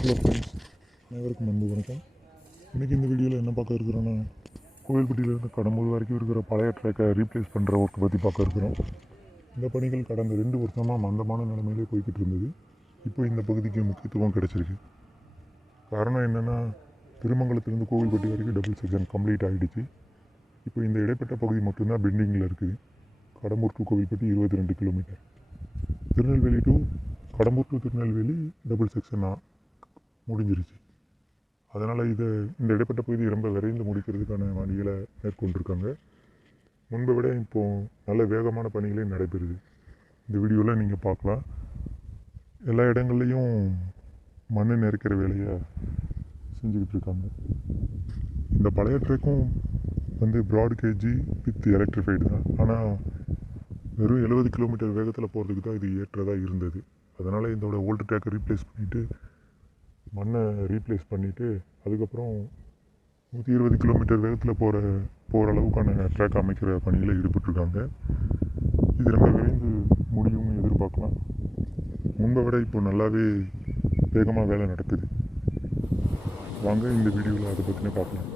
Hello friends, அனைவருக்கும் அன்பு வணக்கம். இன்றைக்கி இந்த வீடியோவில் என்ன பார்க்க இருக்கிறோன்னா, கோவில்பட்டியிலேருந்து கடம்பூர் வரைக்கும் இருக்கிற பழைய ட்ராக்கை ரீப்ளேஸ் பண்ணுற ஒர்க்கை பற்றி பார்க்க இருக்கிறோம். இந்த பணிகள் கடந்த 2 வருஷமாக மந்தமான நிலைமையிலே போய்கிட்டு இருந்தது. இப்போ இந்த பகுதிக்கு முக்கியத்துவம் கிடச்சிருக்கு. காரணம் என்னென்னா, திருமங்கலத்திலேருந்து கோவில்பட்டி வரைக்கும் டபுள் செக்ஷன் கம்ப்ளீட் ஆகிடுச்சு. இப்போ இந்த இடைப்பட்ட பகுதி மட்டும்தான் பெண்டிங்கில் இருக்குது. Kadambur to Kovilpatti 22 kilometre. Tirunelveli to Kadambur to Tirunelveli double செக்ஷனாக முடிஞ்சிருச்சு. அதனால் இந்த இடைப்பட்ட பகுதி ரொம்ப விரைந்து முடிக்கிறதுக்கான பணிகளை மேற்கொண்டிருக்காங்க. முன்பை விட இப்போது நல்ல வேகமான பணிகளே நடைபெறுது. இந்த வீடியோவில் நீங்கள் பார்க்கலாம். எல்லா இடங்கள்லையும் மண் நெருக்கிற வேலையை செஞ்சுக்கிட்டு இருக்காங்க. இந்த பழைய ட்ராக்கும் ப்ராட் கேஜி வித் எலக்ட்ரிஃபைடு தான். ஆனால் வெறும் 70 கிலோமீட்டர் வேகத்தில் போகிறதுக்கு தான் இது ஏற்றதாக இருந்தது. அதனால் இதோட ஓல்டு ட்ராக்கை ரீப்ளேஸ் பண்ணிவிட்டு மண்ணை ரீப்ளேஸ் பண்ணிவிட்டு அதுக்கப்புறம் 120 கிலோமீட்டர் வேகத்தில் போகிற அளவுக்கான ட்ராக் அமைக்கிற பணியில் ஈடுபட்டிருக்காங்க. இது ரொம்ப விரைந்து முடியும்னு எதிர்பார்க்கலாம். முன்பை விட இப்போ நல்லாவே வேகமாக வேலை நடக்குது. வாங்க இந்த வீடியோவில் அதை பற்றினே பார்க்கலாம்.